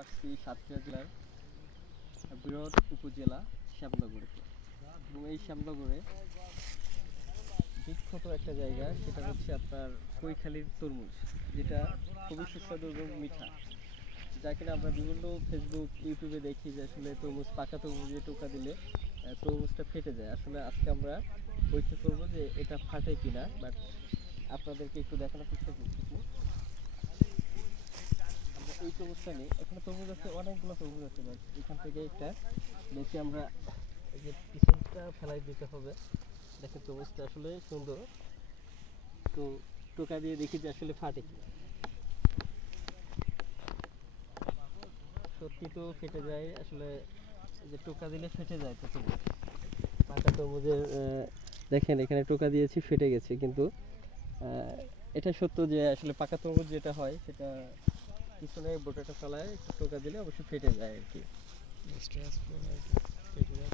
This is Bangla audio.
আসছি সাতক্ষীরা জেলার বৃহৎ উপজেলা শ্যামনগরীতে, এবং এই শ্যামনগরে বিখ্যাত একটা জায়গা, সেটা হচ্ছে আপনার কৈখালীর তরমুজ, যেটা খুবই সুস্বাদু এবং মিঠা, যা কিনা আমরা বিভিন্ন ফেসবুক ইউটিউবে দেখি যে আসলে তরমুজ, পাকা তরমুজে টোকা দিলে তরমুজটা ফেটে যায়। আসলে আজকে আমরা পরীক্ষা করবো যে এটা ফাটে কিনা, বাট আপনাদেরকে একটু দেখানোর চেষ্টা করতেছি। আমরা এই তরমুজটা নিই, এখানে তরমুজ আছে, অনেকগুলো তরমুজ আছে, বাট এখান থেকে একটা দেখি আমরা। এই যে পিছনটা ফেলাই দিতে হবে। দেখেন তরমুজটা আসলে সুন্দর, তো টোকা দিয়ে দেখি যে আসলে ফাটে কি। সত্যি তো ফেটে যায় আসলে, যে টোকা দিলে ফেটে যায় তো তরমুজ। পাকা তরমুজের দেখেন এখানে টোকা দিয়েছি, ফেটে গেছে, কিন্তু এটা সত্য যে আসলে পাকা তরমুজ যেটা হয় সেটা পিছনে বোটাটা ফেলায় একটু টোকা দিলে অবশ্যই ফেটে যায় আর কি। ফেটে যায়।